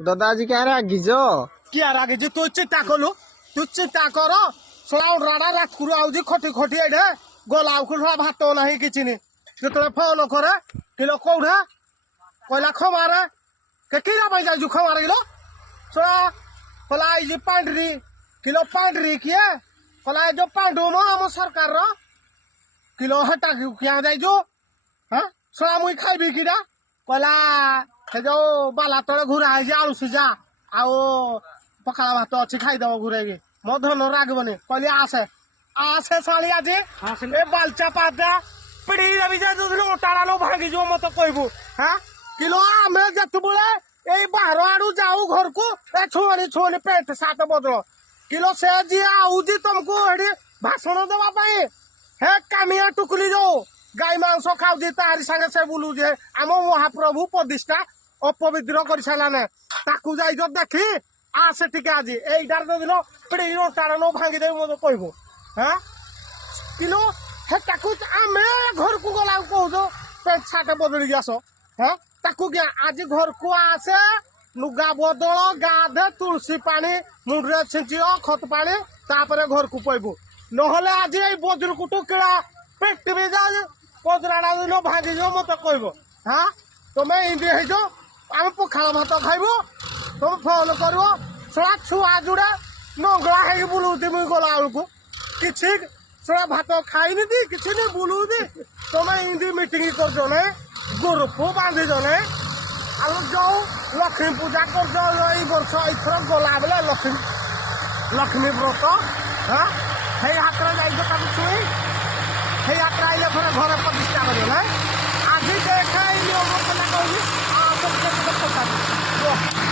दादाजी क्या रागिज किया रागिज तू चिंता कलु तू चिंता कर सोला राडा रात कुरु आउजी खटी खटी एडे गोलाउ कुलरा भात नाही किछि नि जेतले फोन करे किलो कोठा कोइला खमारे के किरा बाई जाजु खमारे किलो सोला Cola easy Pandri kilo Pandri किए कोला जो पांडू नो हम सरकार रो किलो हटा किया जाइजो हां सोला मुई खाइबी किडा कोला हे जो बाला तळे घुरा है आलू सिजा आओ पखाला भात अच्छी खाईदेव घुरेगी मो धन रागबनी कहली आसे आसे साली आज ए बालचा पादा पिड़ी रवि जे दुधरो ओटाड़ा लो भांगी जो मत कहबू हां किलो आमे जतबुले ए बाहर आडू जाऊ घर को ए छोनी छोनी पेट सात बदल किलो से जी आउजी तुमको हेडी भाषण देवा पाई हे कामिया टुकली जो गाय मांस खाऊजी तारी संगे से बुलू जे आम महाप्रभु प्रतिष्ठा अपवित्र कर साराने ताकू जाई जो देखी आसे टिके आज एइडार दिन पिड़ी ओटाड़ा नो भांगी देबू मत कहबू हां किलो हे ताकू आमे घर को गला कहजो पेट सात बदली जासो हां ताकू के आज घर को आसे लुगा बदल गाधे तुलसी पानी मुंडरे छिंचियो खत पानी तापरे घर को पइबू नहले आज ए बजर कुटु केड़ा पेट में जा पजराड़ा दिन भांगी जो मत कहबो हां तुमे इंदी हे जो आम पखाल भात खाइबो तुम फोन करबो सळा छुआ जुड़ा नंगला हे बुलुती मुई गला आलको किछि सळा भात खाइनी दी किछि ने बुलुदी तुमे इंदी मीटिंग कर जने ग्रुप बांधी जने आ जो लक्ष्मी पूजा कर जो ई वर्ष इथर गला बेले लक्ष्मी व्रत हां हे हात्र जाई जो ताकू छुई हे यात्रा आइले घरे घरे प्रतिष्ठा करियो ना आज देखाई नियम कला कहू आ सब के पता